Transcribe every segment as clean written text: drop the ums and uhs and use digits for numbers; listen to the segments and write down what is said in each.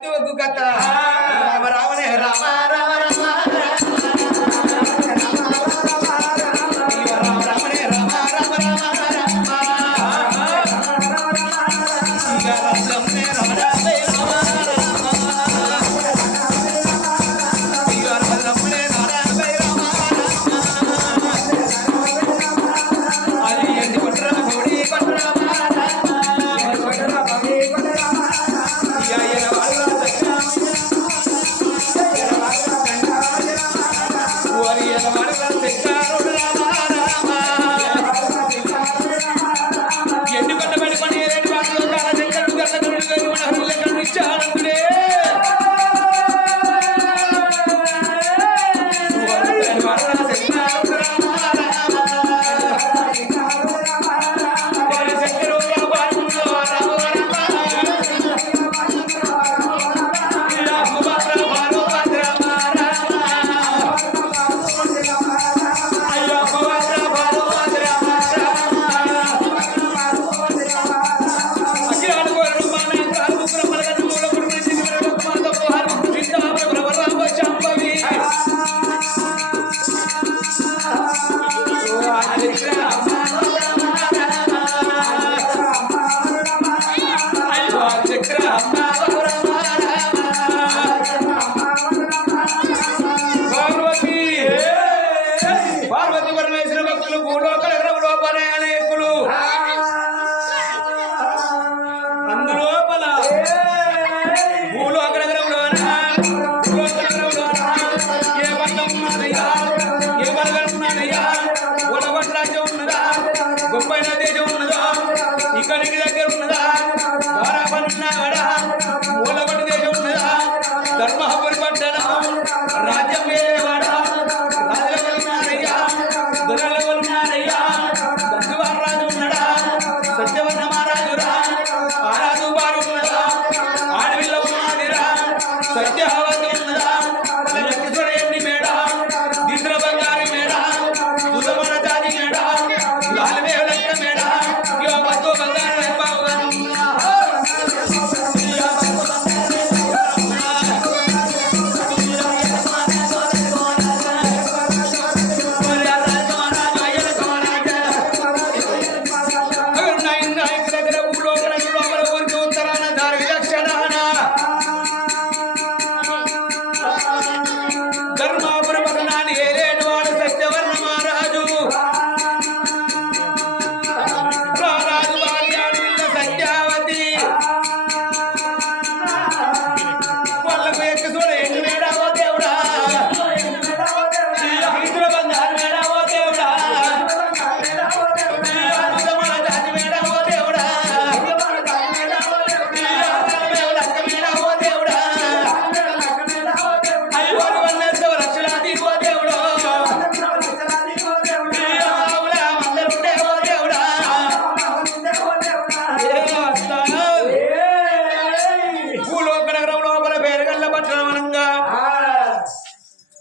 కథ రామ రామనే రామ రామ రామ ఇక్కడికి దగ్గర ఉన్నదా బారాపన్నాడా మూలగొండ దేశం ఉన్నదా ధర్మపురి పట్టణం రాజ్యం వేరేవాడా రాజుల ఉన్నారయ్యా దొరల ఉన్నారయ్యా దండువారాజు ఉన్నాడా సత్యవర్ణ మహారాజురా ఆరాజు బారు ఉన్నదా ఆడవిల్ల ఉన్నదిరా సత్యవతి ఉన్నదా లక్ష్మణి మేడ దిద్ర బంగారి మేడ దుదమన జాతి మేడ లాలమే మేడ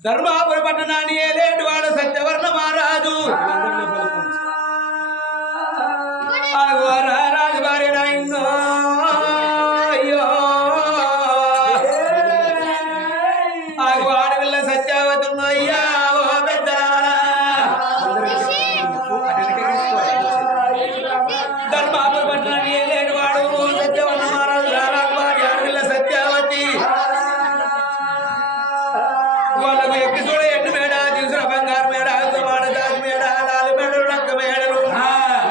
ధర్మాపురి పట్టణాన్ని ఏలేటి వాడు సత్యవర్ణ మహారాజు రాజు భార్య నాయనో అయ్యో ఆడవిల్ల సత్యావతి అయ్యా ఓ పెద్ద ధర్మాపురి పట్టణాన్ని ఏలేటి వాడు సత్యవర్ణ మహారాజు రాజు భార్య ఆడవిల్ల సత్యావతి వాళ్ళకు ఎక్కి చూడ ఎండు మేడ తీసుకున్న బంగారు మేడ వాడ దాని మేడ నాలుగు మేడలు నక్క మేడలు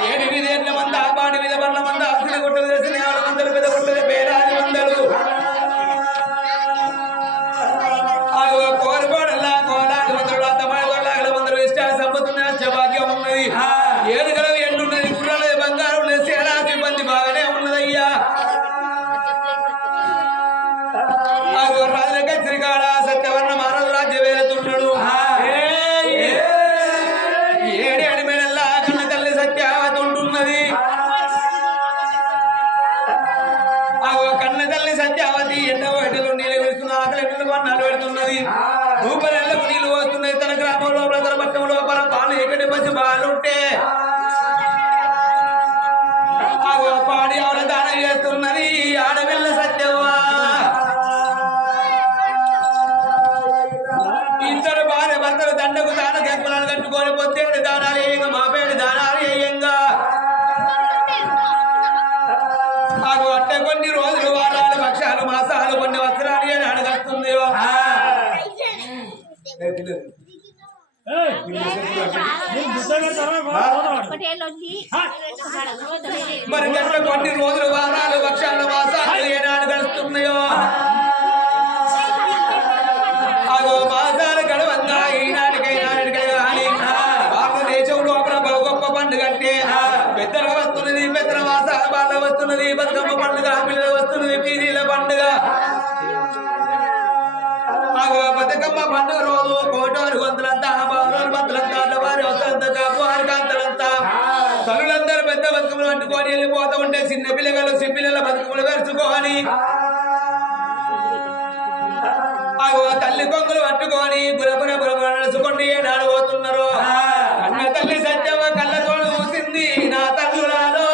8 ఏళ్ళ మంది ఆ పాటి మీద బండ్ల మంది అసలు గుట్టలు తెలిసిన 600 పెద్ద గుట్టలు పేరాది వందలు కోరిపాడల్లా కోలాది వందలు అత్తమాడగొల్లాగల వందలు ఇష్ట సంపత్తున్న భాగ్యం ఉన్నది ఏనుగల ఎండున్నది గుర్రాల బంగారం ఉన్నది సేనా సిబ్బంది బాగానే ఉన్నదయ్యా రాజుల శ్రీకాళ సత్యవర్ణ మహారాజు రాజ్య వేలుతున్నాడు 7 మేడల్లా కన్న తల్లి సత్యావతి ఉంటున్నది కన్న తల్లి సత్యావతి ఎన్నో ఎడ్డలు నీళ్ళు వేస్తున్న ఆకలి ఎడ్డలు అన్నాలు పెడుతున్నది రూపనెల్లకు నీళ్లు వస్తున్నాయి తన గ్రామంలో తన పట్టణంలో పర పాలు ఎక్కడి పచ్చి బాలుంటే పాడి ఆవిడ దానం చేస్తున్నది ఆడపిల్ల సత్యవ్వ మరి గట్ల కొన్ని రోజులు వారాలు పక్షాలు మాసాలు ఏనాడు గడుస్తున్నాయో అగో మాసాలు గడవంగా ఈనాటికైనా కానీ భారతదేశం లోపల గొప్ప పండుగ అంటే పెద్దలు వస్తున్నది పెద్దల మాసాల బాల వస్తున్నది బతుకమ్మ పండుగ పిల్లలు వస్తున్నది పీరీల పండుగ బతుకమ్మ పండుగ రోజు కోటోరు గొంతులంతా బారోరు బంతులంతా వారి వస్తులంతా కాపు వారి కాంతలంతా తల్లులందరూ పెద్ద బతుకమ్మలు అంటుకొని వెళ్ళిపోతూ ఉంటే చిన్న పిల్లలు చిన్నపిల్లల బతుకమ్మలు వెరుచుకొని తల్లి కొంగులు పట్టుకొని బురబుర బురబుర నడుచుకోండి ఏనాడు పోతున్నారు అన్న తల్లి సత్యవ కళ్ళతోడు మూసింది నా తల్లురాలో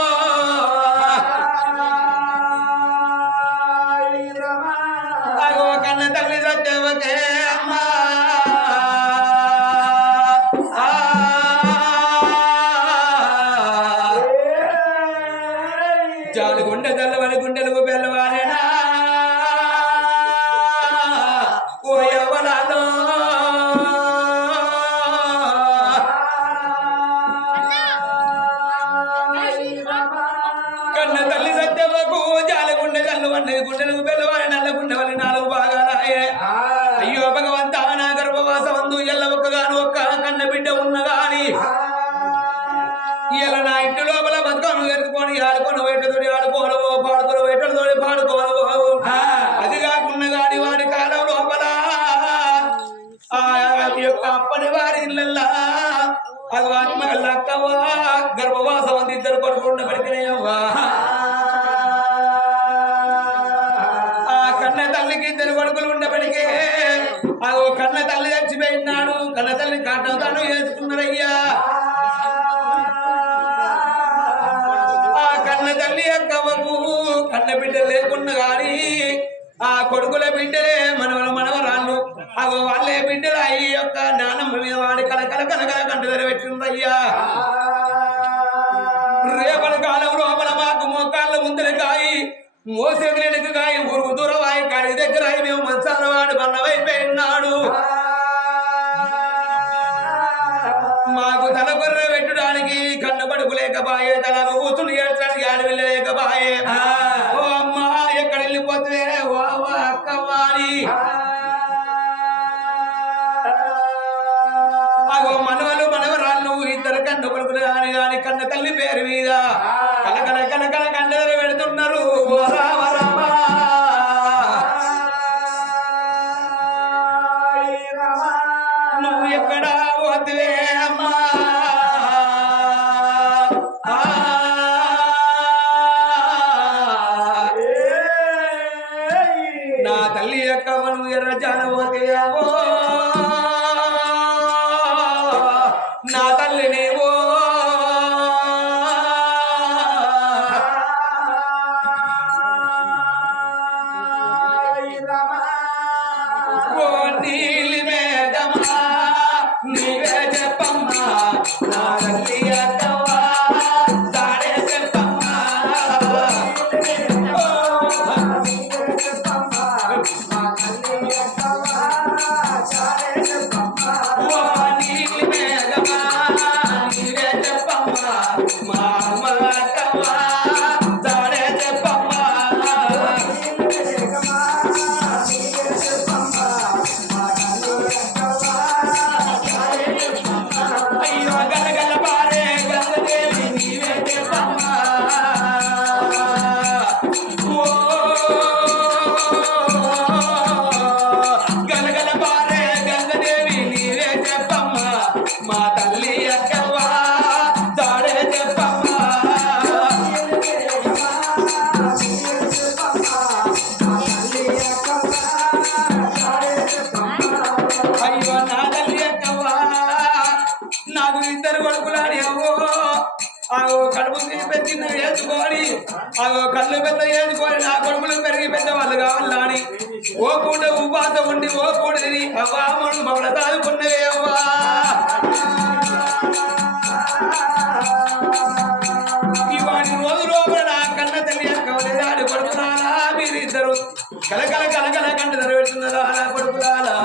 కన్న తల్లి సత్యవకే అమ్మా చాలు గుండె తెల్లవని గుండెలు బెల్లవారేనా ఓ యవ్వనాలో కన్న తల్లి సత్యవకు జాలి గుండె తెల్లవని గుండెలకు బెల్లవారే నల్ల గుండె వల్ల 4 భాగాలాయే అయ్యో భగవంతా నా గర్భవాసమందు ఎల్ల ఒక్కగాను ఒక్క కన్న బిడ్డ ఉన్నగాని ఇలా నా ఇంటి లోపల బతుకమ్మలు ఎత్తుకొని ఆడుకొని వేటతోటి ఆడుకోను పాడుకోను వేటలతోటి పాడుకోను అది కాకుండా గాని వాడి కాలం లోపల ఆ యొక్క అప్పని వారి ఇళ్ళల్లా అది ఆత్మగల్ల అక్కవ్వా గర్భవాసం అంది 2 కొడుకున్న పడికినయ్యవ్వా ఆ కన్న తల్లికి 2 కొడుకులు ఉండబడికే అది కన్న తల్లి చచ్చిపోయినాడు కన్న తల్లి కాటం తాను వేసుకున్నారయ్యా కన్న తల్లి అక్కవకు కన్న బిడ్డ లేకున్నా గాని ఆ కొడుకుల బిడ్డలే మనవరాళ్ళు అగో వాళ్ళే బిడ్డలు అయ్యి యొక్క నానమ్మ మీద వాడి కలకల కనకల కంట పెట్టిందయ్యా రేపటి కాలం లోపల మాకు మోకాళ్ళ ముందర కాయి మోసేదికి కాయి ఊరు దూరవాయి కాడి దగ్గర మేము మంచాల వాడు బన్నవైపోయినాడు మాకు తల బొర్ర పెట్టడానికి కన్ను పడుకు లేకపాయే తల కూర్చుని ఏడ్చడానికి ఆడవిల్ల లేకపాయే ఓ అమ్మా ఎక్కడ వెళ్ళిపోతే ఓ అక్కవాణి అగో మనవలు మనవరాళ్ళు 2 కన్ను కొడుకులు గాని కన్న తల్లి పేరు మీద కలకల కలకల కండలు పెడుతున్నారు ఓ రామ రామ నువ్వు ఎక్కడా పోతే అమ్మా నా తల్లి యొక్క మనం ఎర్రజాన పోతేవో నా తల్లి నీవో నీలి మేఘమా నీవే చెప్పమ్మా నా తల్లి అక్కవా సాడే చెప్పమ్మా ఓ నీలి మేఘమా నీవే చెప్పమ్మా మా అమ్మ అక్కవా సాడే చెప్పమ్మా అయ్యో గలగల పారే గంగదేవి నీవే చెప్పమ్మా ఓ గలగల పారే గంగదేవి నీవే చెప్పమ్మా మా తల్లి అక్కవ్వా దాడే చెప్పమ్మా అయ్యో నా తల్లి అక్కవ్వా నాకు 2 కొడుకులాని అవ్వో అగో కడుపు పెంచిన వేసుకొని అగో కళ్ళు పెద్ద వేసుకొని నా కొడుకులు పెరిగి పెద్ద వాళ్ళు కావాలని ఓ పూట ఉపాస ఉండి ఓ పూట అవ్వా మనం మమ్మల్ని దాదుకున్నవే అవ్వా ఇవాటి రోజు లోపల నా కన్న తల్లి అక్కవలేదాడు కొడుకులాలా మీరిద్దరు కలకల కలకల కంట పెడుతున్నారా నా కొడుకులాలా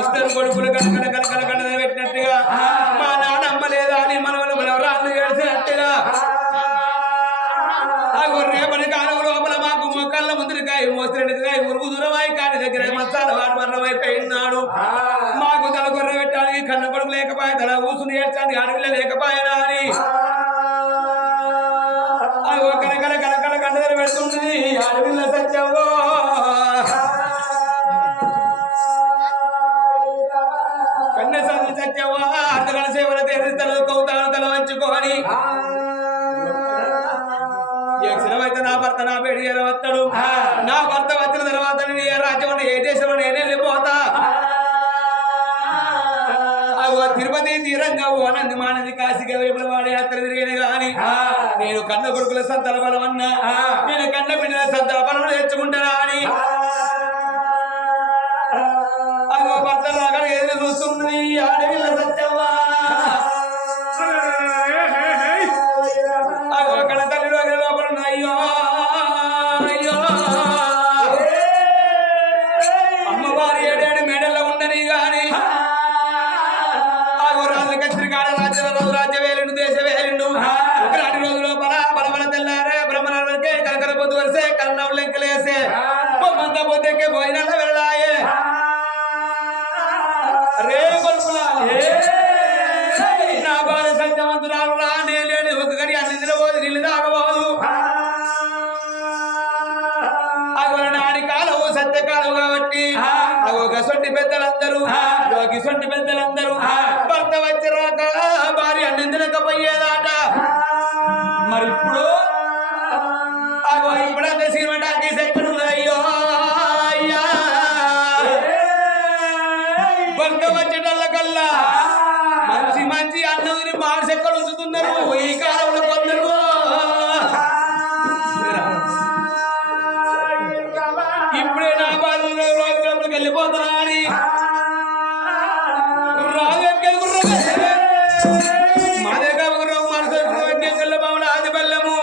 ఇద్దరు కొడుకులు కనకన కనకన కన్న పెట్టినట్టుగా మా నాన్నమ్మ లేదా అని మనవలు మనవరాళ్ళు ఏడ్చినట్టుగా రేపటి కాలం లోపల మాకు మొక్కళ్ళ ముందుకాయ మోసినట్టుగా ఉరుగు దూరమై కాని దగ్గర మసాల వాడు మరణమైపోయినాడు. మాకు తల గొర్రె పెట్టడానికి కన్న కొడుకు లేకపోయా తల ఊసుని ఏడ్చడానికి అడవిలో లేకపోయినా అని కనకన కనకన కన్నదర పెడుతుంది అడవిలో సత్యంలో అందుకని సేవల తేరితలు కౌతాను తల వంచుకొని అయితే నా భర్త నా పేరు వస్తాడు. నా భర్త వచ్చిన తర్వాత నేను ఏ రాజ్యం ఏ దేశంలో నేను వెళ్ళిపోతా. తిరుపతి తీరంగా ఓనంది మానది కాశీగా వేపుల వాడే యాత్ర తిరిగిన గాని నేను కన్న కొడుకుల సంతల బలం అన్నా నేను కన్న బిడ్డల సంతల బలం నేర్చుకుంటానా అని అగో భర్త లాగా ఎదురు చూస్తున్నది ఆడవిల్ల సత్యవ్వా. అగో కన్న తల్లిలో లోపల అయ్యో అయ్యో అమ్మవారి ఏడేడు మేడల్లో ఉండని గాని అగో రాజు కత్రికాడ రాజ్య వేలిండు దేశ వేలిండు ఒకనాటి రోజు లోపల బలబల తెల్లారే బ్రహ్మణకే కనకర పొద్దు వరిసే కన్నవు లెక్కలేసే బొమ్మంతా పొద్దుకే భోజనాల వెళ్ళాయే రే కొలుపులా నా బాల సత్యవంతురాలు రా నేలేడు ఒక గడి అన్ని తినబోదు నీళ్ళు తాగబోదు. అగో నాడి కాలవు సత్యకాలవు కాబట్టి ఒక సొంటి పెద్దలందరూ సొంటి పెద్దలందరూ భర్త వచ్చి రాక భార్య అన్ని తినకపోయేదాట. మరి ఇప్పుడు అగో ఇప్పుడంతా సినిమాకి సెక్టర్ అయ్యో అయ్యా భర్త వచ్చేటల్ల కల్లా మంచి మంచి అన్నదిని మాడిసెక్కలు ఉంచుతున్నారు ఈ కాలంలో కొందరు. ఇప్పుడే నా బాధలోకి వెళ్ళిపోతున్నా అని రాజు మాదే కాబు మనసు బాబుల ఆది బల్లము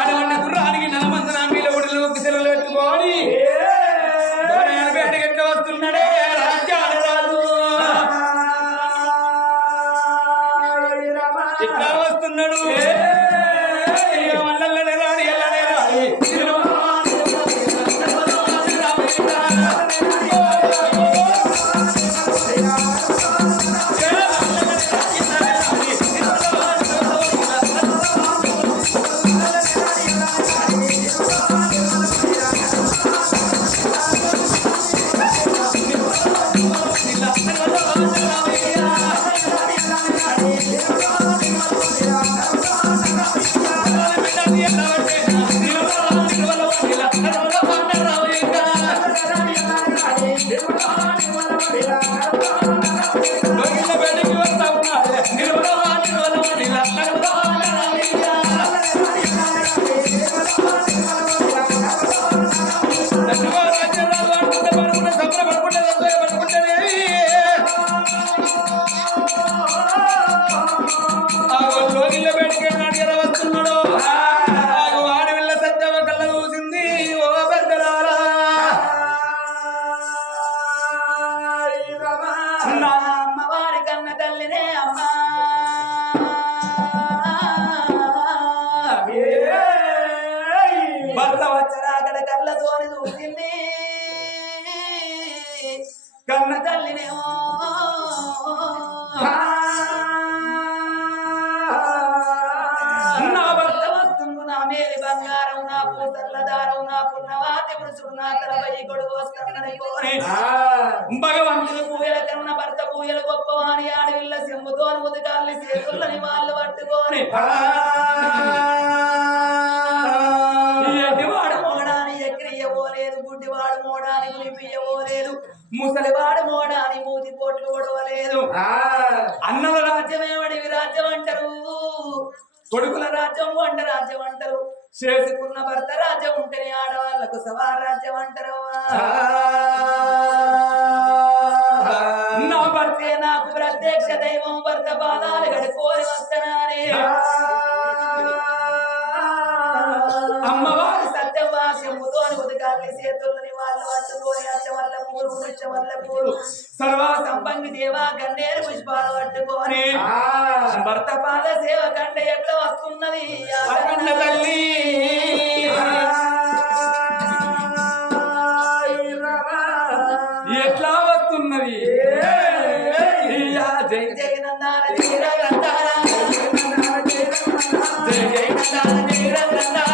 అటువంటి గుర్రానికి నలమంది నా మీద ఒడిలో ఒక సెలవులు పెట్టుకోని బయటకి ఎట్లా వస్తున్నాడే రాజ్యాల రాజు ఎట్లా వస్తున్నాడు వల్లనే రాని ఎల్లనే రాని అమ్మవారి కన్న తల్లినే అమ్మా కన్న తల్లినేమో నా భర్త వస్తుండు నా మేలి బంగారం నా పూసల్ల దారం నా పున్నవాతి పురుషుడు నా తలపై గొడుగు వస్తుందని కోరి భగవంతుడు పూయల కన్న భర్త పూయలు గొప్పవాణి ఆడవిల్ల సెంబుతో ఉదగాల్ని చేతుల్లని వాళ్ళు పట్టుకొని ఎడ్డివాడు మోడాని ఎక్కిరియబోలేదు గుడ్డివాడు మోడాని గులిపియబోలేదు ముసలివాడు మోడాని మూతి పోట్లు ఒడవలేదు అన్నల రాజ్యమేమడివి రాజ్యం అంటారు కొడుకుల రాజ్యం వంట రాజ్యం అంటారు చేసుకున్న భర్త రాజ్యం ఉంటేనే ఆడవాళ్లకు సవా రాజ్యం అంటారు నా భర్తే నాకు ప్రత్యక్ష దైవం భర్త పాదాలు గడుకోని వస్తనానే అమ్మవారి సత్యవాసముతో ఉదగాలి చేతులని వాళ్ళు పట్టుకొని అచ్చవల్ల పూలు వృక్షవల్ల పూలు సర్వ సంపంగి దేవా గన్నేరు పుష్పాలు పట్టుకొని భర్త పాద సేవ కంటే ఎట్లా వస్తున్నది తల్లి ఎట్లా వస్తున్నది జై జై నందాన జయ నందాన జయ జయ నందాన జయ నందాన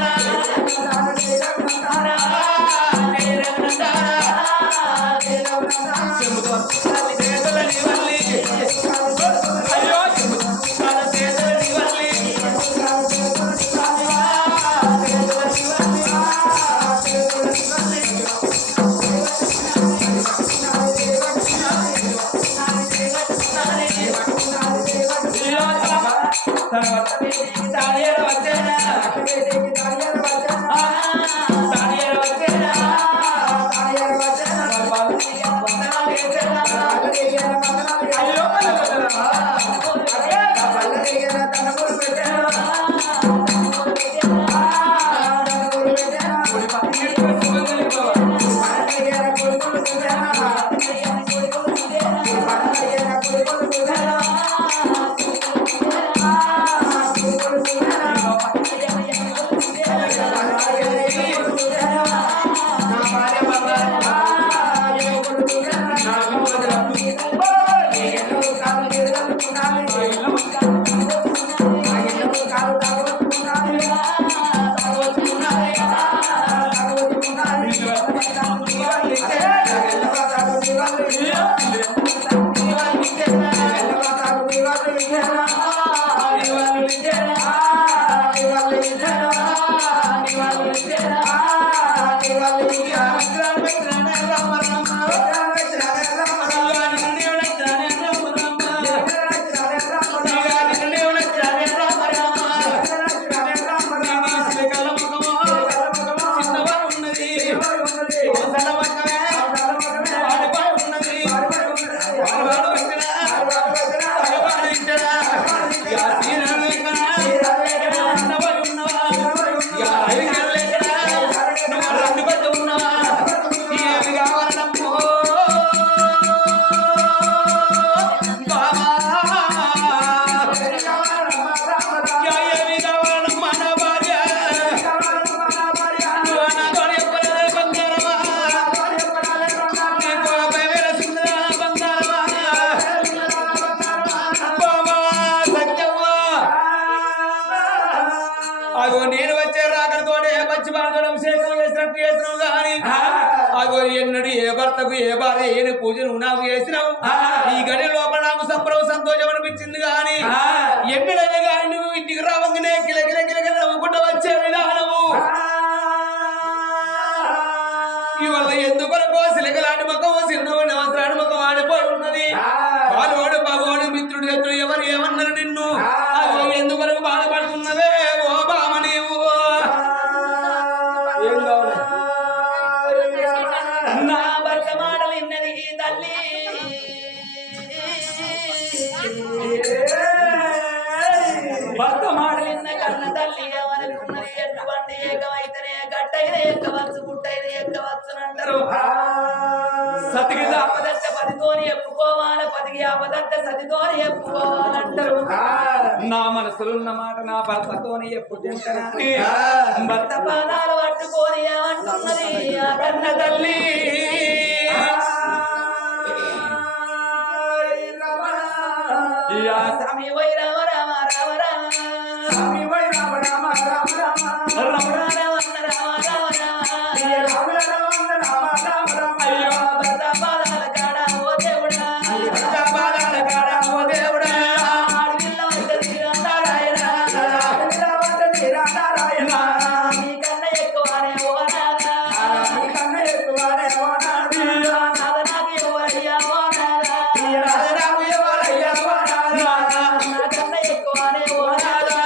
అగో నేను వచ్చే రాకడతోనే మంచి బాధడం శేఖరం చేసినట్టు చేసినావు కానీ అగో ఎన్నడు ఏ భర్తకు ఏ భార్య ఏని పూజను నాకు చేసినావు ఈ గడి లోపల నాకు సంబరం సంతోషం అనిపించింది కానీ ఎన్నడైనా కానీ నువ్వు ఇంటికి రావంగానే కిలకిల కిలకిల నవ్వుకుంటూ వచ్చే విధానము ఇవాళ ఎందుకొరకు సిలకలాంటి ముఖం చిన్నవాడి అవసరాన్ని ముఖం ఆడిపోయి ఉన్నది బాలువాడు బాబువాడు మిత్రుడు ఎత్తుడు ఎవరు ఏమన్నారు నిన్ను అగో ఎందుకొరకు బాధపడుతున్నవే ఓ బామ నీవు ఏం కావాలి నా భర్త మాటలు విన్నది తల్లి భర్త మాటలు విన్న కన్న తల్లి ఏమనుకున్నది ఎటువంటి ఏకమైతేనే గట్టైన ఎక్కవచ్చు గుట్టైన ఎక్కవచ్చునంటారు సతికి అపదత్త పదితోని ఎప్పుకోవాలి పదికి అపదత్త సతితోని ఎప్పుకోవాలంటారు నా మనసులున్న మాట నా భర్తతోని ఎప్పు చెంతనాన్ని భర్త పాదాలు పట్టుకొని ఏమంటున్నది ఆ కన్న తల్లి స్వామి వై రామ రామ రామ రామ స్వామి వై రామ రామ రామ రామ రమణ రామ రామ రామ రామ రామ రామ రామ అయ్యో భర్త పాదాల కాడ ఓ దేవుడా భర్త పాదాల కాడ ఓ దేవుడా ఆడవిల్ల వంట నారాయణ నారాయణ నీకన్నా ఎక్కువనే ఓ నాదా నీకన్నా ఎక్కువనే ఓ నాదా నాద నాకు ఎవరయ్యా ఓ నాదా నాకు ఎవరయ్యా ఓ నాదా నాకన్నా ఎక్కువనే ఓ నాదా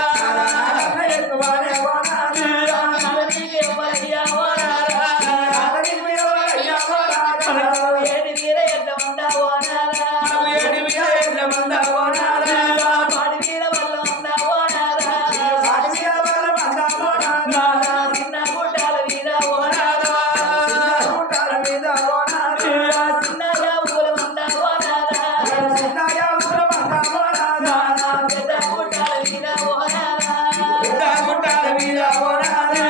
నాకన్నా ఎక్కువనే ఓ నాదా నాద నీకు ఎవరయ్యా ఓ నాదా నీకు ఎవరయ్యా ఓ నాదా ఏడి వీర ఎడ్ల ఉందా ఓ నాదా ఏడి వీర ఎడ్ల ఉందా ఓ నాదా పాడి వీర వల్ల ఉందా ఓ నాదా పాడి వీర వల్ల ఉందా ఓ నాదా చిన్న గుడ్డాల వీర ఓ నాదా గుట్టాల మీద ఓ నాదా చిన్నగా ఊల ఉందా ఓ నాదా చిన్నగా ఊర ఉందా ఓ నాదా పెద్ద గుడ్డాల వీర ఓ నాదా గుట్టాల మీద ఓ నాదా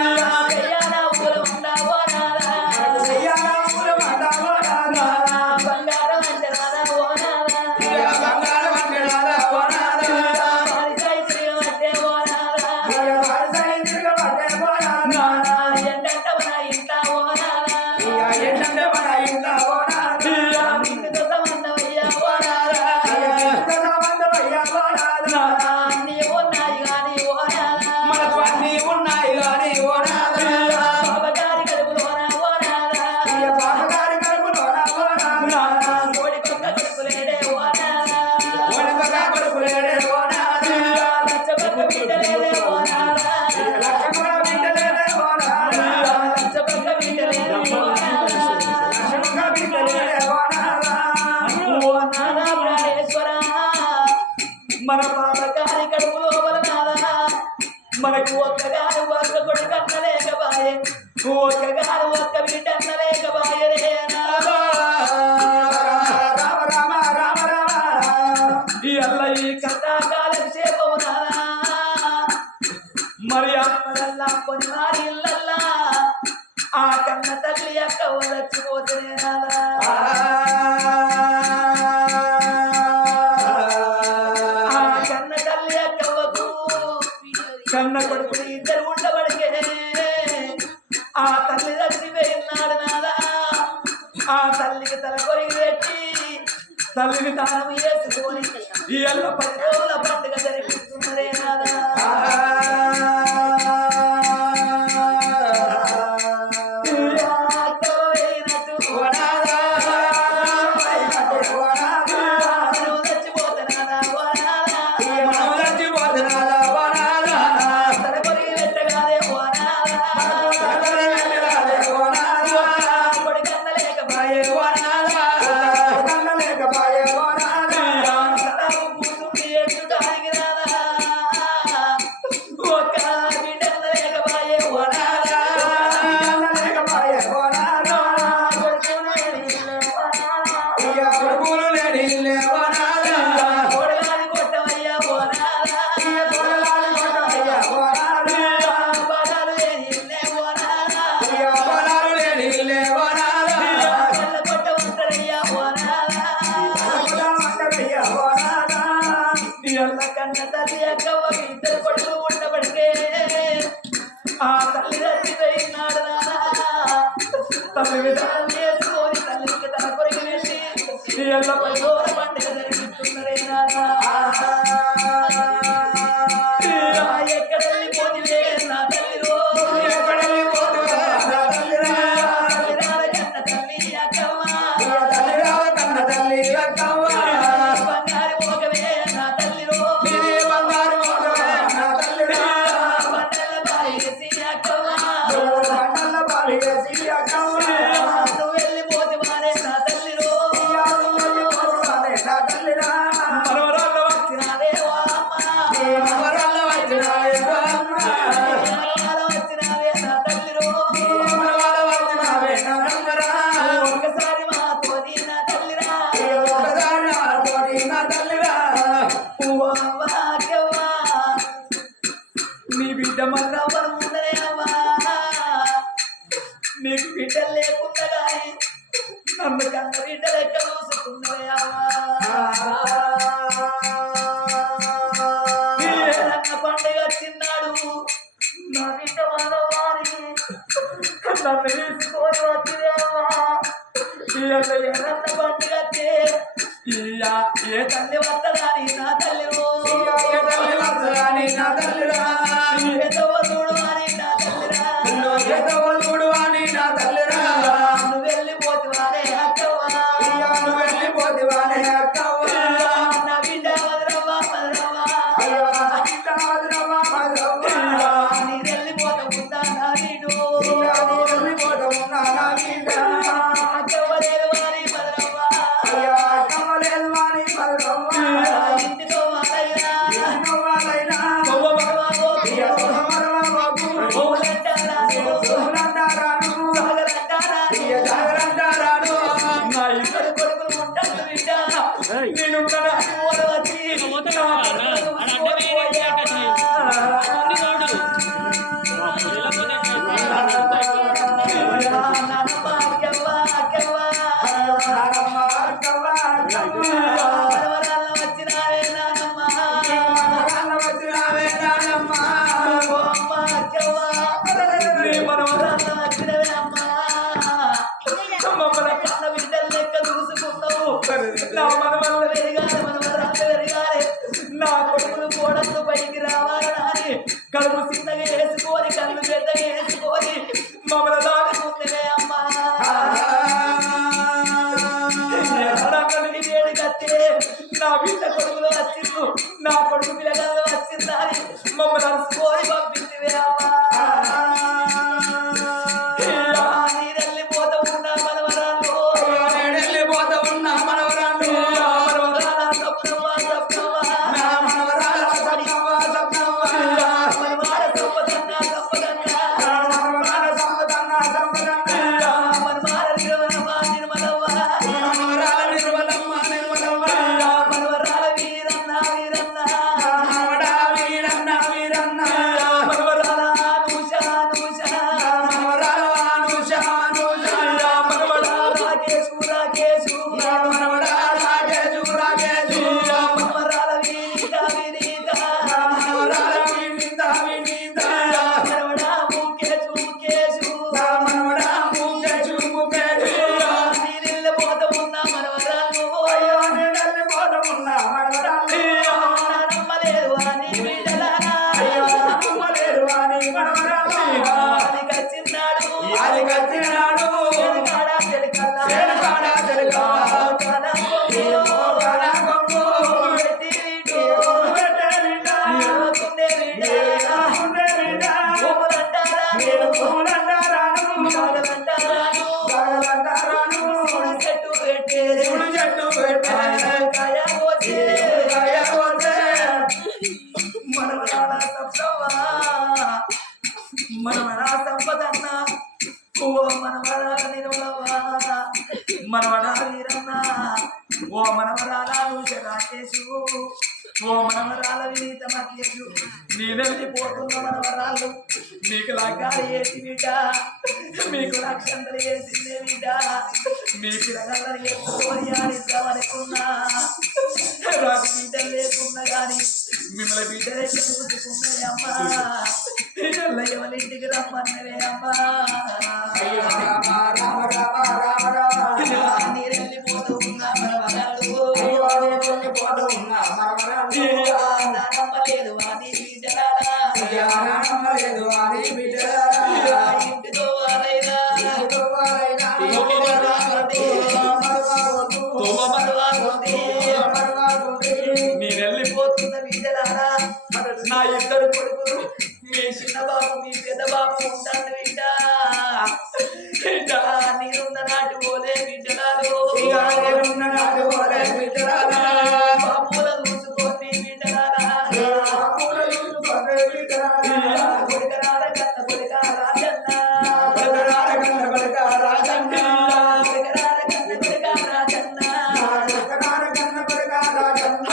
కయ్యాల ఊల ఉందా ఓ నాదా చెయ్యాల ఊర ఉందా ఓ నాదా బంగారం అంటే నాదా ఓ నాదా బంగారం అంటే నాదా ఓ నాదా పరిచయ శ్రీమంటే ఓ నాదా వరసై తిరగబట్టే ఓ నాదా ఎండంట మన ఇంట ఓ నాదా ఏంటంటే మన ఇంట్లో ఓ నాదా నిన్నుతో సంబంధమయ్యా ఓ నాదా సంబంధమయ్యా ఓ నాదా అన్నీ ఉన్నాయి గాని ఓ నాదా మనకు అన్నీ ఉన్నాయి కానీ ఓ నాదా బాబగారి కడుపులోన ఓ నాదా బాబగారి కడుపులోన ఓ నాదా కోడికొక్క కడుపులేడే ఓ నాదా ఒడిగొక కొడుకులేడే ఓ నాదా లచ్చకొక్క బిడ్డలేదే ఓ నాదా లక్ష్మణ బిడ్డలేడే ఓ నాదా లచ్చకొక్క బిడ్డలేదే ఓ నాదా లక్ష్మణ బిడ్డలేడే ఓ నాదా ఓ నాదా ప్రాణేశ్వర మన బాబగారి కడుపు లోపల నాదా మనకు ఒక్కగారు ఒక్క కొడుకు అన్నలేకబాయే ఒక్కగారు ఒక్క బిడ్డ అన్నలేకబాయే రే నాదా రామ రామ రామ రామ ఈ అల్ల ఈ కథాకాలక్షేపము నాదా మరి అమ్మలల్లా కొన్ని వారి ఇళ్ళల్లా ఆ కన్న తల్లి అక్క వచ్చిపోతునే నాదా ఆ కన్న తల్లి అక్కవకు కన్న కొడుకులు ఇద్దరు ఉండబడికే ఆ తల్లి చచ్చిపోయినాడు నాదా ఆ తల్లికి తల కొరిగి పెట్టి తల్లిని దానం చేసుకొని ఈ ఎల్ల 10 రోజుల పండుగ జరిపిస్తున్నదే నాదా కన్న తల్లి అక్కవ ఇద్దరు కొడుకులు ఉండబడికే ఆ తల్లి చచ్చిపోయినాడు నాదా తల్లి విధానం చేసుకొని తల్లికి తన కొరికి వెళ్ళి ఈ ఎల్ల 10 రోజుల పండుగ జరిపిస్తున్నదే నాదా ఎక్కడ వెళ్ళిపోతివే నా తల్లిరో ఎక్కడ వెళ్ళిపోతివే నా తల్లిరా కన్న తల్లి అక్కవ కన్న తల్లి అక్కవ్వ బంగారు మోగవే నా తల్లిరో బంగారు మోగవే నా తల్లిరా బండల బాయేసి అక్కవ బండల బాయేసి అక్కవ్వ నువ్వు వెళ్ళిపోతివానే నా తల్లిరో నా తల్లిరా మనవరాళ్ళు వచ్చినారే ఓ ఇయ్యా ఏ తల్లి వత్తదాని నా తల్లి ఏ తల్లి వస్తరాని నా తల్లిరా చూడు అని నా తల్లిరా ఏ తవ్వలుడు అని నా తల్లిరా నువ్వు వెళ్ళిపోతువానే అక్కవ్వా నువ్వు వెళ్ళిపోతివానే అక్కవ్వ నా బిడ్డ వదరవ్వా వదరవ్వా అయ్యో ఇంత వదరవ్వ వదరవ్వ నీ వెళ్ళిపోతా ఉందా నా వీడు నీ వెళ్ళిపోతా ఉన్నా నా బిడ్డ అక్కవ్వలేదు వారి వదరవ్వా అయ్యో అక్కవ్వలేదు వాని వదరవ్వ ఇంటితో వాళ్ళైనా ఎన్నోవాలైనా బాబు అయ్యో సమరవ బాబు పూలంటారాను పూలంటారాను సాగరంటారా అయ్యో జాగరంటారాను నా ఇద్దరు కొడుకులు ఉంటాను బిడ్డ నేను వచ్చి నానమ్మ అక్కవ్వ వచ్చినారే నానమ్మ నాన్న వచ్చినావే నానమ్మ నా కొడుకులు కోడలు బయటికి రావాలని కడుపు చిన్నగా వేసుకొని కళ్ళు పెద్దగా వేసుకొని మమ్మల్ని దాటుకుంటే అమ్మా వేడి కత్తే నా బిడ్డ కొడుకులు వచ్చిండు నా కొడుకు పిల్లగాళ్ళు వచ్చిందని మమ్మల్ని అరుచుకొని పంపించివే అమ్మా నీరెళ్ళిపోతా ఉన్నా మనవరాలు వెళ్ళిపోతా ఉన్నా మనవరాలు మనవరాల సప్నవ్వ సప్నవ్వ మనవరాల సప్నవ్వ సప్నవ్వ మనవాడ సంపదన్నా సంపదన్నా మనవరాల సంపదన్న సంపదన్న మనవాడ నిర్మలమ్మ నిర్మలవ్వ మనవరాల నిర్మలమ్మ నిర్మలమ్మ మనవరాల వీరన్న వీరన్న మనవడా వీరన్న వీరన్న మనవరాల నూష నూష మనవరాల అనూష అనూష మనవరాల రాకేశు రాకేశు మనవడా రాజేజు రాజేజు మనవరాల వినీత వినీత మనవరాల వినీత వినీత మనవడా ముఖేశు ముఖేశు మనవడా ముఖేజు ముఖేజు నీళ్ళిపోతా ఉన్నా మనవరాలు అయ్యో నేను వెళ్ళిపోతా ఉన్నా మనవరాలు నమ్మలేదు అని బిడ్డలారా అయ్యో నమ్మలేరు అని మనవరాలు అది కచ్చిన్నాడు అది కచ్చినాడు చెలికాడా చెలికల్లా చెలికాడా చెలికల్లా కాడా అయ్యో కొమ్ము కాడా కొమ్ము పెట్టి వీడు పెట్టే బిడ్డ ఏమవుతుందే వీడా ఉండే బిడ్డ కొమ్ములంటారా నేను పూలంటారాను కాగలంటారాను కాగలంటారాను చూడు చెట్టు పెట్టే శివుడు చెట్టు పెట్టే కాయ కోసే కాయ కోసే మనవరాల సంపదవ్వ మనవరా సంపదన్న ఓ మనవరాల నిర్మలవ్వ మనవరా వీరన్న ఓ మనవరాల నూష రాకేశు ఓ మనవరాల వినీత మకేశు నేనెళ్ళిపోతున్న మనవరాలు మీకు లగ్గాలు వేసి బిడ్డ మీకు లక్షంతలు వేసిందే బిడ్డ మీ పిల్లగాళ్ళని ఎత్తుకొని ఆడిద్దామనుకున్నా నాకు బిడ్డలు లేకున్నా కానీ మిమ్మల్ని బిడ్డలే చూసుకున్నాయి అమ్మా ఎవరి ఇంటికి రమ్మన్నవే అమ్మా అయ్యో రామ రామ రామ రామ రామ నీరెళ్ళిపోతూ ఉన్నా మనవరాలు అయ్యో నేను వెళ్ళిపోతా ఉన్నా మనవరాలు నమ్మలేదు అని బిడ్డలారా అయ్యో నమ్మలేదు అని బిడ్డలారా ఇంటితో వాళ్ళైనా ఇంటివారైనా మరవవద్దు. మరవవద్దు. నేను వెళ్ళిపోతున్న బిడ్డలారా నా ఇద్దరు కొడుకులు మీ చిన్న బాబు మీ పెద్ద బాబు ఉంటాను బిడ్డ బిడ్డ నేనున్న నాటి పోలే బిడ్డలాలు ఇక నేనున్న నాటి పోలే బిడ్డలారా. బాబుల చూసుకోండి బిడ్డలారా పూల చూసుకొనే బిడ్డలారా. కొడుకరాల కన్న కొడుక రాజన్న కొడుకరాల కన్న కొడుక రాజన్న. కొడుకరాల కన్న కొడుక రాజన్న కొడుకరాల కన్న కొడుక రాజన్న.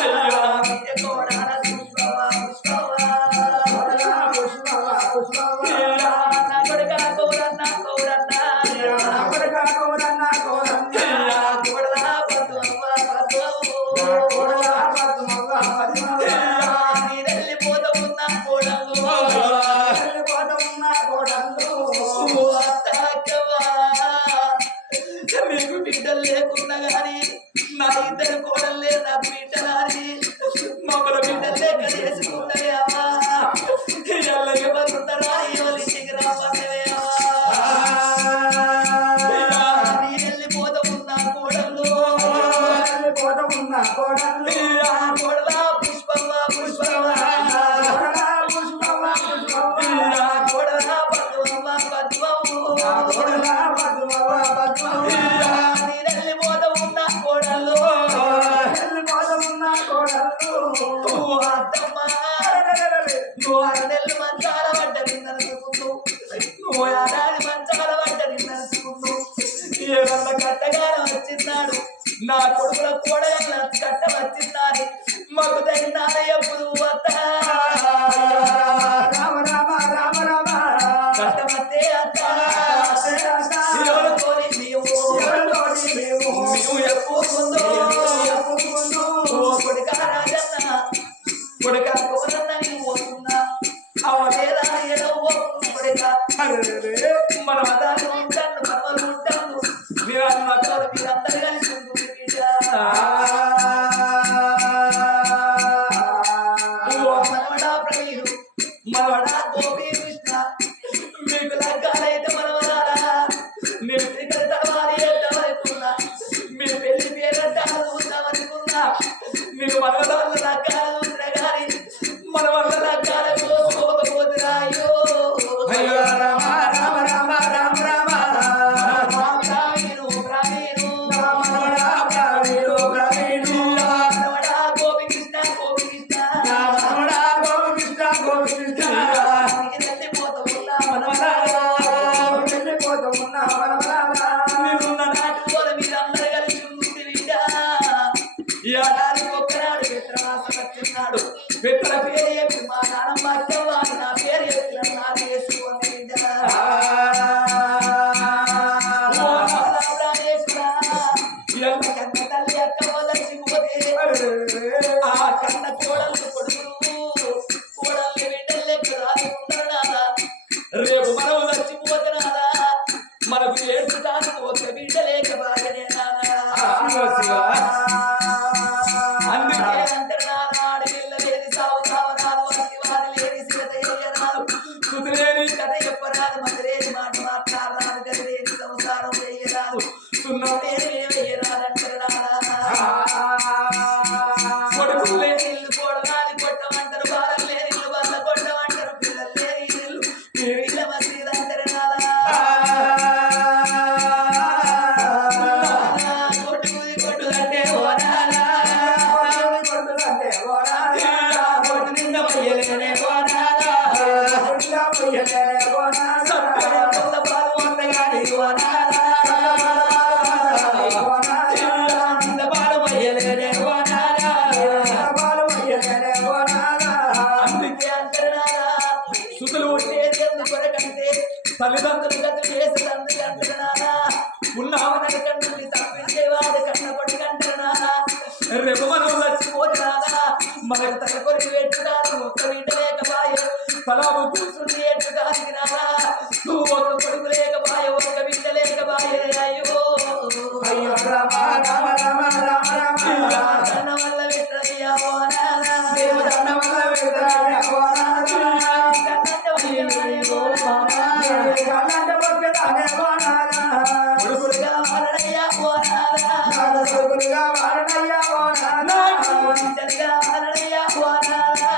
బిడ్డ కోడాల పుష్పవ పుష్పవ కొడుక పుష్పవ పుష్పవ. నా కొడుక కౌరన్న కౌరన్న కొడుక కోరన్న కోరన్న. కోడల పద్మవ్వ పద్మవ్వ కోడల పద్మవ్వ పద్మవ్వ. నీరెళ్ళిపోతూ ఉన్న కోడలు వెళ్ళిపోతా ఉన్న కోడళ్ళు. ఓ అత్త అక్కవ్వ మీకు బిడ్డలు లేకున్నా గాని నా ఇద్దరు కోడలు పోత ఉన్న కోడలు కోడలా పుష్పమ్మ పుష్పమ్మ కోడలా పుష్పమ్మ పుష్పమ్మ కోడలా పద్మమ్మ పద్మము కోడలా పద్మవ్వ పద్మవ్వ నీరెల్లి పోత ఉన్న కోడలు పోత ఉన్న కోడలు అత్తమ్మ నువ్వు 6 నెలలు మంచాల పడ్డ నిన్ననుకుంటూ నువ్వు ఏడాది మంచాల పడ్డ నిన్ననుకుంటూ ఏమన్న కట్టగారం వచ్చిన్నాడు నా కొడుకుల కూడా కట్ట వచ్చిన్నాడు మాకు తగినార ఎప్పుడు వస్తా రామ రామ రామ రామ కట్టమత్తే అత్త కోరి నీవు ఎప్పుకుందో కొడుక రాజన్న కొడుక కోరన్న నీవు పోతున్నా అవలేదా ఎడవ కొడుక మన మతాలు ఉంటాను మనవలు ఉంటాను మీరు మతాలు మీరందరూ కలిసి ఉంటుంది మనవడా ప్రవీణు మనవడా గోపీ కృష్ణ మీకు లగ్గాలైతే మనవరాలా మీరు ఇక్కడ తలవారి ఏద్దామనుకున్నా మీరు పెళ్లి పేరంటారు చూద్దామనుకున్నా మీరు మనవరాళ్ళు లగ్గాలు చూసినా కానీ మనవల్ల లగ్గాలకు పోకపోతున్నా అయ్యో అయ్యో రామ రామ రామ రామ రామ ప్రవీణు ప్రవీణు మనవడా ప్రవీణు ప్రవీణు మనవడా గోపీ కృష్ణ గోపీ కృష్ణ మనవడా గోపికృష్ణ గోపికృష్ణ వెళ్ళిపోతూ ఉన్నా వెళ్ళిపోతూ ఉన్న మనవరాలా మీరున్న నాటు పోల మీరందరూ కలిసి ఉంటుంది బిడ్డ ఏడాది ఒక్కనాడు పెత్తనాస వచ్చిన్నాడు పెత్తల పేరు చెప్పి మా నాన్నమ్మ అత్తమ్మ నా పేరు చెప్పిన నా చేసుకొని బిడ్డ ఓ రామేశ్వర ఎంత కన్న తల్లి అక్క మొదలసిపోతే ఆ కన్న కోడలు కొడుకులు కోడల్ని బిడ్డలు లెక్క రాని ఉండరు నాదా రేపు మనం చచ్చిపోతున్నాదా మనకు ఏడుతాను ఒక బిడ్డ లేక బాగానే నాదా అందుకే అంతర్నాడు ఆడపిల్ల లేని సావు సావరాదు అతి వారి లేని శివతయ్యరాదు కుదిరేని కథ చెప్పరాదు మధురేని మాట మాట్లాడరాదు గదిలేని సంసారం వేయరాదు సున్నం లేని వేయరాదంటారా కొడుకులు లేని ఇల్లు కోడలాది కొట్టమంటారు బాధలు లేని ఇల్లు వల్ల కొట్టమంటారు పిల్లలు లేని ఇల్లు వీళ్ళ మసీదు అంటారు నాదా కొట్టుకుది కొట్టుదంటే ఓనాలా కొడుకులంటే ఓనాలా కొట్టు నిన్న వయ్యలేనే ఓనాలా పోయలేనే ఓనాలా సత్తరే పొల్ల పాలు వందగాని ఓనాలా నిన్న పాలు వయ్యలేనే ఓనాలా అందుకే అంటున్నారా సుతులు ఉండేది ఎందుకొరకంటే తల్లిదండ్రులు గతి చేసి తండ్రి అంటున్నారా ఉన్నామని కంటే తప్పించేవాడు కన్నపడి కంటున్నారా రేపు మనం చచ్చిపోతున్నారా మనకు తల కొరికి పెట్టున్నారు ఒక్క బిడ్డ లేకపాయ తలాపు కూర్చుని ఎట్టుకాదినారా నువ్వు ఒక కొడుకు లేకపాయ ఒక్క బిడ్డ లేకపాయ అయ్యో అయ్యో రామ రామ రామ రామ రామ కన్న వల్ల పెట్టయ్యా ఓనారా దేవదన్న వల్ల వెళ్తాడే ఓనాలా కళ్ళంటే మొక్కదానే ఓనాలా కొడుకులుగా వారడయ్యా ఓనారా కొడుకులుగా వారనయ్యా ఓనాలా బిడ్డలుగా వారడయ్యా ఓనారా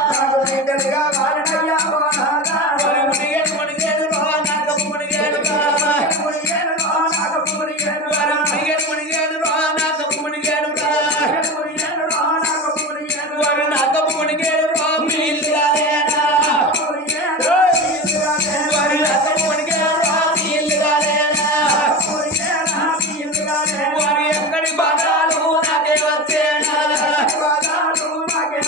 బిడ్డలుగా వారనయ్యా ఓనాలా మునిగేడు మునిగేడు రా నాకమ్మ మునిగేడు రా మునిగేను నాకు మునిగేను మునిగేడు మునిగేడు రా నాకమ్మ మునిగేడు రా మునిగేను నాకు మునిగేను వారి నాకమ్మ మునిగేడు రా మీ ఇల్లు కాలేనా మునిగేను వారి నాకమ్మ మునిగేడు రా మీ ఇల్లు కాలేనా వారి ఎక్కడి బాధాలు నాకే వచ్చేనా బాధాలు నాకే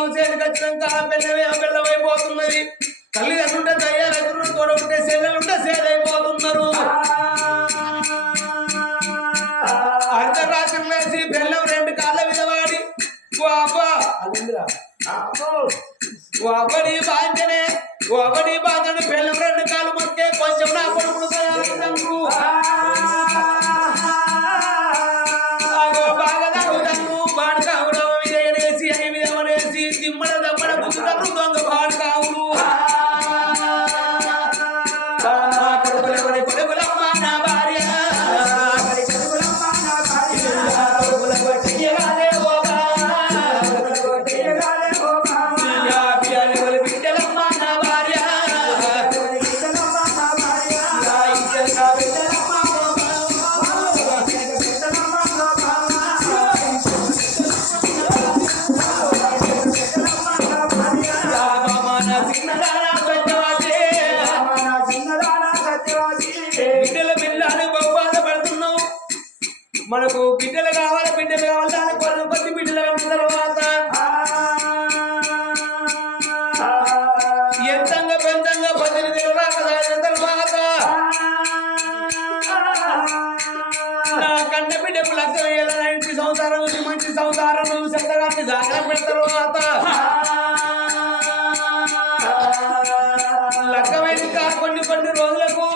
బెల్లం చేతికి వచ్చినాక బెల్లమైపోతున్నది. తల్లిదండ్రుంటే దయ్యాలు తోడవుంటే సేదలుంటే సేదైపోతున్నారు. అర్ధరాత్రి లేచి బెల్లం 2 కాళ్ళ మీద వాడి ఒకటి బాంచనే బెల్లం 2 కాళ్ళు మొక్కే కొంచెం నా కొడుకులు బాగా తాగుతాను బాడు కావడం ఇదేసి అని విధమనేసి దిమ్మడ దమ్మడ గుంజుతారు దొంగ బాడు కావులు. కొడుకులమ్మ నా భార్య మనకు బిడ్డలు కావాలి దాని కొద్ది బిడ్డలు కన్న తర్వాత ఎంతంగా పెంతంగా 18 రాకదాని తర్వాత నా కన్న బిడ్డకు లక్ష వేల ఇంటి సంసారం మంచి సంసారం సంతగాన్ని జాగ్రత్త పెట్టిన తర్వాత లక్కమైన కొన్ని రోజులకు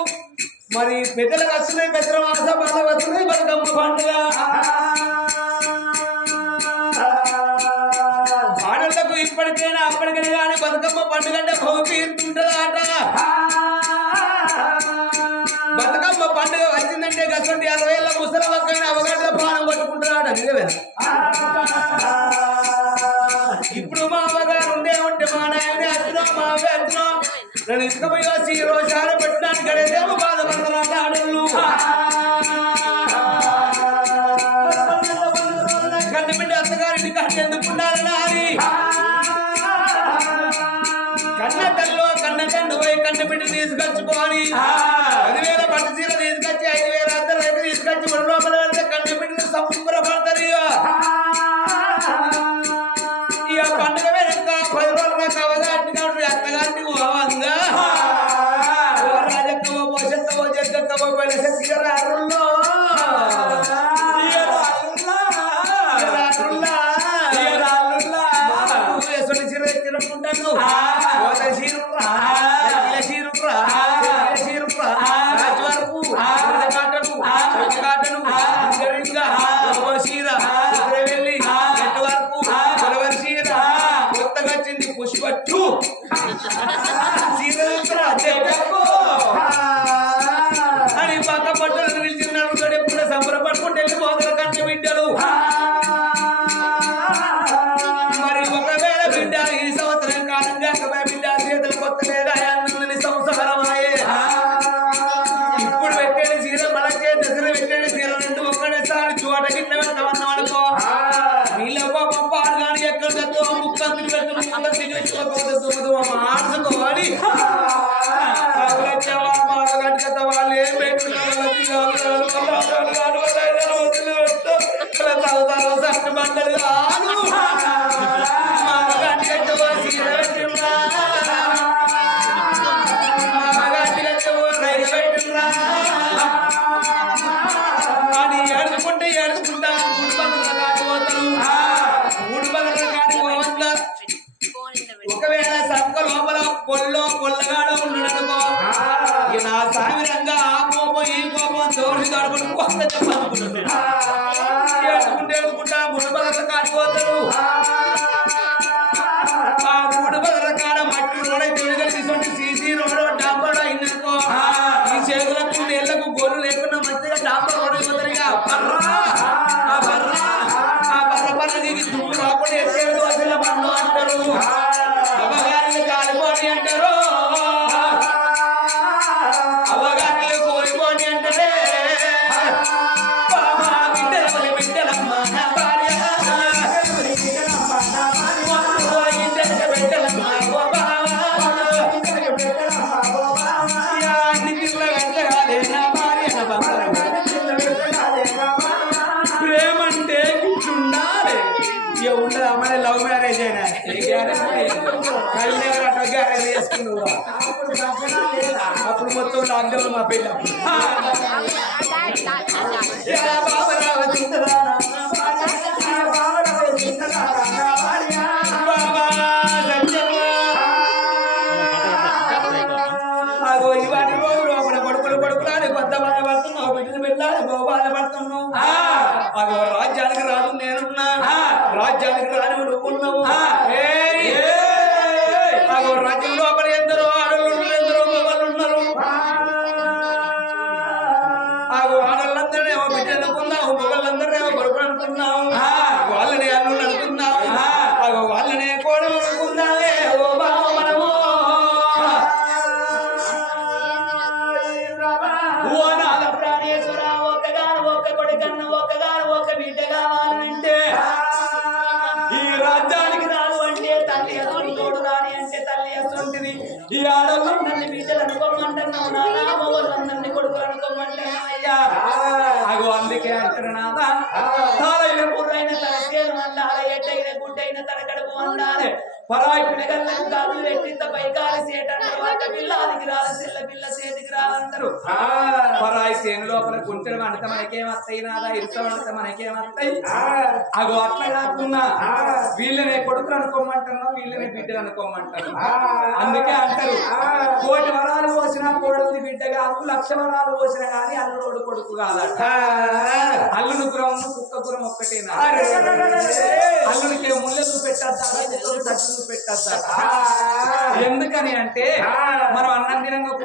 మరి పెద్దలకు వస్తున్నాయి పెద్ద మాస బాధ వస్తున్నాయి బతుకమ్మ పండుగ. ఆడలకు ఇప్పటికైనా అప్పటికైనా కానీ బతుకమ్మ పండుగ అంటే బహు తీరుతుంటదట. బతుకమ్మ పండుగ వచ్చిందంటే గసంటి 60 ఏళ్ళ ముసలి ఒక్కైన అవగాహన ప్రాణం కొట్టుకుంటున్నాడు. నిజమే. ఇప్పుడు మా అమ్మగారు ఉంటే మా నాయన వచ్చినా మా అవ్వ వచ్చినా నేను ఇసుకపోయి వచ్చి రోజాలు పెట్టడానికి గడేదేమో బాధపడుతున్నాడు ఆడళ్ళు. కన్న బిడ్డ అత్తగారింటి కట్టి ఎందుకున్నారని అని కన్న తల్లిలో కన్న తండ్రి పోయి కన్న బిడ్డ తీసుకొచ్చుకోని 10,000 పట్టు చీర తీసుకొచ్చి 5,000 అద్దరు అయితే తీసుకొచ్చి మన లోపల వెళ్తే కన్న బిడ్డలు సంపూర్ణపడతారు. ఇక పండుగ వెనక 10 రోజులు నాకు అవగాహన కాదు అత్తగారికి పోవంగా రాజక్కవో పోషత్తవో జగ్గక్కవో వెళ్ళే చిగరారుల్లో తిరుక్కుంటాను పుష్పట్టు అని పక్క పట్టులను పిలిచినారు ఎప్పుడు సంబరపడుకుంటే వెళ్ళిపోతారు కన్న బిడ్డలు. మరి ఒకవేళ బిడ్డ ఈ సంవత్సరం కాలంగా బిడ్డ చేతులు కొత్త లేదా సంసారమాయే ఇప్పుడు పెట్టేది చీర మన చేతులు పెట్టేది చీర 2 ఒక్కడేసారి చోట గిట్ల పెట్టమన్నాం అనుకో వీళ్ళ పాపం పాడు కానీ ఎక్కడ ముక్కంతులు పెట్టు మార్చుకోవాలి. గంట వాళ్ళు ఏం పెట్టుకున్నారు బండలు కాదు అని ఏడుచుకుంటే ఏడుచుకుంటా ఒకవేళ సంక లోపల పొల్లగాడ ఉండడనుకో నా సామిరంగా ఆ కోపం ఈ కోపం దోషి గడపడు కొత్త చెప్పాలనుకుంటున్నాడు. ఏడుకుంటా ముడి బదల కాడిపోతారు. ఆ ముడి బదల కాడ మట్టి రోడ్ తిరగలి సీసీ రోడ్ డాంబర్ అయిందనుకో ఈ చేతులకు నీళ్లకు గోలు లేకుండా మంచిగా డాంబర్ రోడ్ అయిపోతారుగా ఆ బర్ర దిగి దుమ్ము రాకుండా ఎత్తేడు దోశల బండ్లు అంటారు. అవగాహన కాలిపోని అంటారు. అవగాహన కోల్పోని అంటారే బిడ్డలమ్మ నా భార్య అంటే ఇట్లుండాలి. ఇక ఉండదు అమ్మాయి లవ్ మ్యారేజ్ అయినా కళ్ళు ఎవరు అట్లా గ్యారేజ్ చేసుకున్నావు అప్పుడు దర్శనం లేదా అప్పుడు మొత్తం లాక్డౌన్ మా పెళ్ళి అప్పుడు అగో ఇవాటి రోజులు అప్పుడు కొడుకులు కొడుకులాని కొంత బాధపడుతున్నావు బిడ్డలు వెళ్ళాలి బాధపడుతున్నావు అగో రాజ్యానికి రాదు నేనున్నా రాజ్యానికి రాని నువ్వున్నావు అగో రాజ్యం లోపల ఎందరో ఆడళ్ళు ఎందరో మొగలు ఉన్నారు అగో ఆడళ్ళందరినేమో బిడ్డ అనుకున్నావు మొగళ్ళందరినేమో కొడుకు అనుకున్నావు వాళ్ళని అల్లు అనుకున్నావు అగో వాళ్ళనే కోడలు అనుకున్నావే ఓ బావ మనము ఓ నాద ప్రాణేశ్వర ఒక్కగాను ఒక్క కొడుకన్న ఒక్కగాను ఒక్క బిడ్డ కావాలంటే ఈ రాజ్యానికి రాదు అంటే తల్లి అసలు తోడు రాని అంటే తల్లి అసలుంటిది. ఈ ఆడవాళ్ళందరినీ బిడ్డలు అనుకోమంటున్నావు నానా మొగళ్ళందరినీ కొడుకులు అనుకోమంటున్నావు అయ్యా. అగో అందుకే అంటారు నాదా తాళైన బుర్రైన తన చేను అందాలి ఎట్టైన గుడ్డైన తన కడుపు అందాలి పరాయి పిల్లగల్లకు గాజులు పెట్టింత పైకాలి సేటంటారు వంట పిల్లాదికి రాల సిల్ల పిల్ల చేతికి రాలందరూ పరాయి సేను లోపల గుంటెడు వంట మనకేమత్తాయి నాదా ఇరుస వంట మనకేమత్తాయి. అగో అట్లా కాకుండా వీళ్ళనే కొడుకులు అనుకోమంటున్నావు వీళ్ళనే బిడ్డలు అనుకోమంటారు. అందుకే అంటారు కోటి వరాలు పోసినా కోడలి బిడ్డ కాదు లక్ష వరాలు పోసినా కానీ అల్లుడు కొడుకు కాదట. అల్లుడు గురం కుక్క గురం ఒక్కటేనా అల్లుడికి ముళ్ళ చూపెట్టద్దా పెట్టద్దా ఎందుకని అంటే మనం అన్నం తినంగా